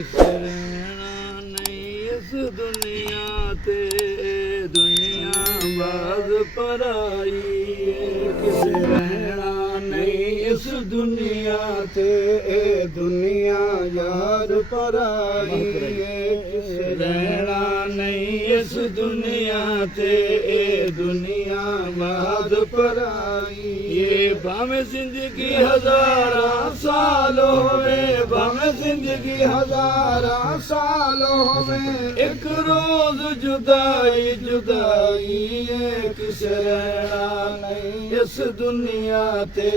ਰਹਿਣਾ ਨਹੀਂ ਇਸ ਦੁਨੀਆ ਤੇ ਦੁਨੀਆ ਬਾਜ਼ ਪਰਾਈ ਏ ਕਿਸੇ ਰਹਿਣਾ ਨਹੀਂ ਇਸ ਦੁਨੀਆ ਤੇ ਦੁਨੀਆ ਯਾਰ ਪਰਾਈ ਏ ਕਿਸੇ ਰਹਿਣਾ ਨਹੀਂ ਇਸ ਦੁਨੀਆ ਤੇ ਦੁਨੀਆ ਬਾਜ਼ ਪਰਾਈ ਏ ਭਾਵੇਂ ਜ਼ਿੰਦਗੀ ਹਜ਼ਾਰਾਂ ਸਾਲ ਹੋਵੇ ਭਾਵੇਂ ਜ਼ਿੰਦਗੀ ਹਜ਼ਾਰਾਂ ਸਾਲ ਹੋਵੇ ਇੱਕ ਰੋਜ਼ ਜੁਦਾਈ ਜੁਦਾਈ ਏ ਕਿਸੇ ਰਹਿਣਾ ਨਹੀਂ ਇਸ ਦੁਨੀਆ ਤੇ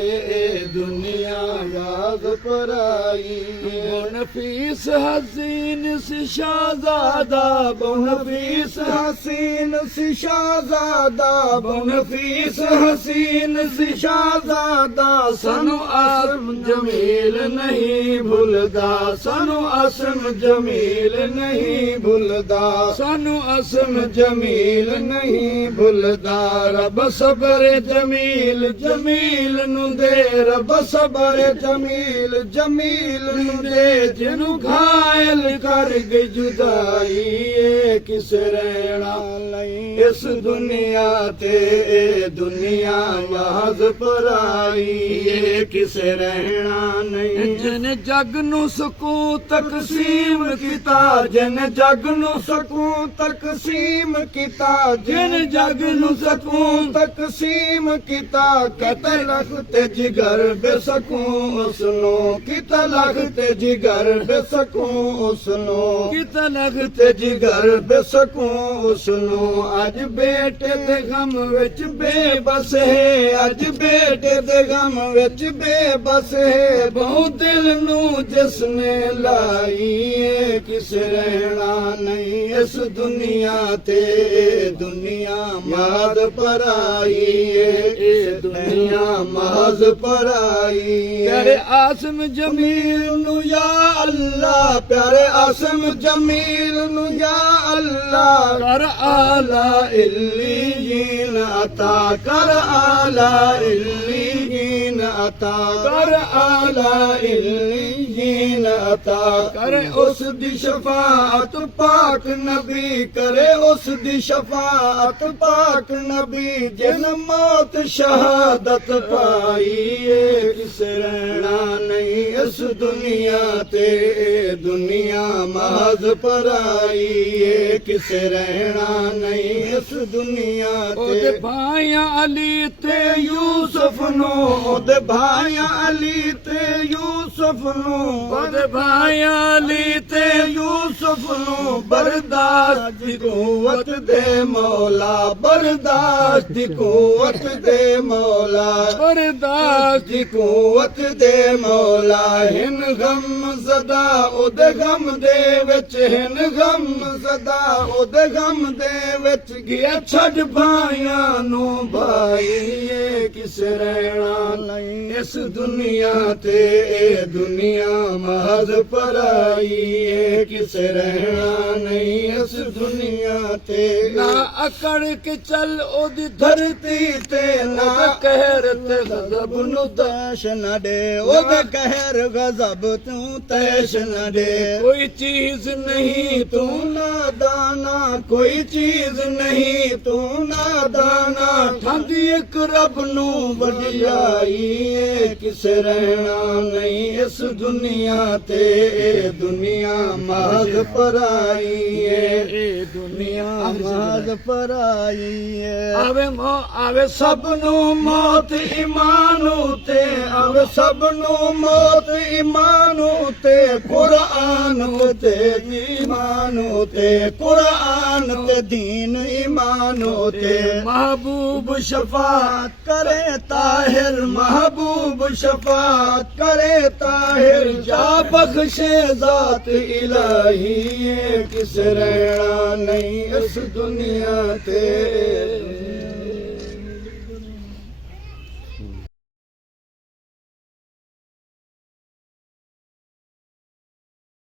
ਦੁਨੀਆ ਯਾਦ ਪਰਾਈ ਏ ਨਫੀਸ ਹਸੀਨ ਸੀ ਸ਼ਹਿਜ਼ਾਦਾ ਨਫੀਸ ਹਸੀਨ ਸੀ ਸ਼ਹਿਜ਼ਾਦਾ ਨਫੀਸ ਹਸੀਨ ਸੀ ਸ਼ਹਿਜ਼ਾਦਾ ਸਾਨੂੰ ਆਸਮ ਜਮੀਲ ਨਹੀਂ ਭੁੱਲਦਾ ਸਾਨੂੰ ਆਸਮ ਜਮੀਲ ਨਹੀਂ ਭੁੱਲਦਾ ਸਾਨੂੰ ਆਸਮ ਜਮੀਲ ਨਹੀਂ ਭੁੱਲਦਾ ਰੱਬ ਸਬਰ ਜਮੀਲ ਜਮੀਲ ਨੂੰ ਦੇ ਰੱਬ ਸਬਰ ਜਮੀਲ ਜਮੀਲ ਨੂੰ ਦੇ ਜਿਹਨੂੰ ਘਾਇਲ ਕਰ ਗਈ ਜੁਦਾਈ ਏ ਕਿਸ ਰਹਿਣਾ ਨਹੀਂ ਇਸ ਦੁਨੀਆ ਤੇ ਦੁਨੀਆ ਮਾਜ਼ ਪਰਾਈ ਏ ਕਿਸ ਰਹਿਣਾ ਨਹੀਂ ਜਿਨ ਜਗ ਨੂੰ ਸਕੂਨ ਤਕਸੀਮ ਕੀਤਾ ਜਿਨ ਜਗ ਨੂੰ ਸਕੂਨ ਤਕਸੀਮ ਕੀਤਾ ਜਿਨ ਜਗ ਨੂੰ ਸਕੂਨ ਤਕਸੀਮ ਕੀਤਾ ਕਿਤੇ ਲਖ ਤੇ ਜਿਗਰ ਬੇਸਕੂਨ ਉਸਨੂੰ ਕਿਤੇ ਲਖ ਤੇ ਜਿਗਰ ਬੇਸਕੂਨ ਉਸਨੂੰ ਕਿਤੇ ਲਖ ਤੇ ਜਿਗਰ ਬੇਸਕੂਨ ਉਸਨੂੰ ਅੱਜ ਬੇਟੇ ਦੇ ਗਮ ਵਿੱਚ ਬੇਬਸ ਹੈ ਅੱਜ ਬੇਟੇ ਦੇ ਗਮ ਵਿੱਚ ਬੇਬਸ ਹੈ ਬਹੁਤ ਦਿਲ ਨੂੰ ਜਿਸ ਨੇ ਲਾਈ ਏ ਕਿਸ ਰਹਿਣਾ ਨਹੀਂ ਇਸ ਦੁਨੀਆ ਤੇ ਦੁਨੀਆ ਮਾਜ਼ ਪਰਾਈ ਏ ਦੁਨੀਆ ਮਾਜ਼ ਪਰਾਈ ਪਿਆਰੇ ਆਸਮ ਜਮੀਲ ਨੂੰ ਯਾ ਅੱਲਾ ਪਿਆਰੇ ਆਸਮ ਜਮੀਲ ਨੂੰ ਯਾ ਅੱਲਾ ਕਰ ਆਲਾ ਇਲੀਨ ਅਤਾ ਕਰ ਆਲਾ ਇਲੀਨ ਅਤਾ ਕਰ ਆਲਾ ਇਲੀਨ ਅਤਾ ਕਰੇ ਉਸ ਦੀ ਸ਼ਫਾਅਤ ਪਾਕ ਨਬੀ ਕਰੇ ਉਸ ਦੀ ਸ਼ਫਾਅਤ ਪਾਕ ਨਬੀ ਜਿਨ ਮੌਤ ਸ਼ਹਾਦਤ ਪਾਈ ਏ ਕਿਸ ਰਹਿਣਾ ਨਹੀਂ ਇਸ ਦੁਨੀਆ ਤੇ ਦੁਨੀਆ ਮਾਜ਼ ਪਰਾਈ ਏ ਕਿਸ ਰਹਿਣਾ ਨਹੀਂ ਇਸ ਦੁਨੀਆ ਤੇ ਉਹਦੇ ਭਾਈਆਂ ਅਲੀ ਤੇ ਯੂਸਫ ਨੂੰ ਉਹਦੇ ਭਾਈਆਂ ਅਲੀ ਤੇ ਯੂਸਫ ਨੂੰ ਉਹਦੇ ਭਾਈਆਂ ਅਲੀ ਤੇ ਯੂਸਫ ਨੂੰ ਬਰਦਾਸ਼ਤ ਦੀ ਕੂਵਤ ਦੇ ਮੌਲਾ ਬਰਦਾਸ਼ਤ ਦੀ ਕੂਵਤ ਦੇ ਮੌਲਾ ਬਰਦਾਸ਼ਤ ਦੀ ਕੂਵਤ ਦੇ ਮੌਲਾ ਹਿਨ ਗਮ ਜ਼ਦਾ ਉਹਦੇ ਗਮ ਦੇ ਵਿੱਚ ਹਿਨ ਗਮ ਜ਼ਦਾ ਉਹਦੇ ਗਮ ਦੇ ਵਿੱਚ ਗਿਆ ਛੱਡ ਭਾਈਆਂ ਨੂੰ ਭਾਈ ਏ ਕਿਸ ਰਹਿਣਾ ਨਹੀਂ ਇਸ ਦੁਨੀਆ ਤੇ ਦੁਨੀਆ ਮਾਜ਼ ਪਰਾਈ ਏ ਕਿਸ ਰਹਿਣਾ ਨਹੀਂ ਇਸ ਦੁਨੀਆ ਤੇ ਨਾ ਅਕੜ ਕੇ ਚੱਲ ਉਹਦੀ ਧਰਤੀ ਤੇ ਨਾ ਕਹਿਰ ਤੇ ਗਜ਼ਬ ਨੂੰ ਤੈਸ਼ ਨਾ ਦੇ ਉਹਦੇ ਕਹਿਰ ਗਜ਼ਬ ਤੂੰ ਤੈਸ਼ ਨਾ ਦੇ ਕੋਈ ਚੀਜ਼ ਨਹੀਂ ਤੂੰ ਨਾਦਾਨਾ ਕੋਈ ਚੀਜ਼ ਨਹੀਂ ਤੂੰ ਨਾਦਾਨਾ ਠੰਡੀ ਇੱਕ ਰੱਬ ਨੂੰ ਵਡਿਆਈ ਏ ਕਿਸ ਰਹਿਣਾ ਨਹੀਂ ਇਸ ਦੁਨੀਆ ਤੇ ਦੁਨੀਆ ਮਾਜ਼ ਪਰਾਈ ਏ ਦੁਨੀਆ ਮਾਜ਼ ਪਰਾਈ ਏ ਆਵੇ ਸਭ ਨੂੰ ਮੌਤ ਈਮਾਨ ਉਤੇ ਆਵੇ ਸਭ ਨੂੰ ਮੌਤ ਈਮਾਨ ਉਤੇ ਕੁਰਾਨ ਉਤੇ ਈਮਾਨ ਉਤੇ ਕੁਰਾਨ ਤੇ ਦੀਨ ਈਮਾਨ ਉਤੇ महबूब शफात करे ताहिर महबूब शफात करे ताहिर जा बख्शे जात इलाही किस रहना नहीं इस दुनिया ते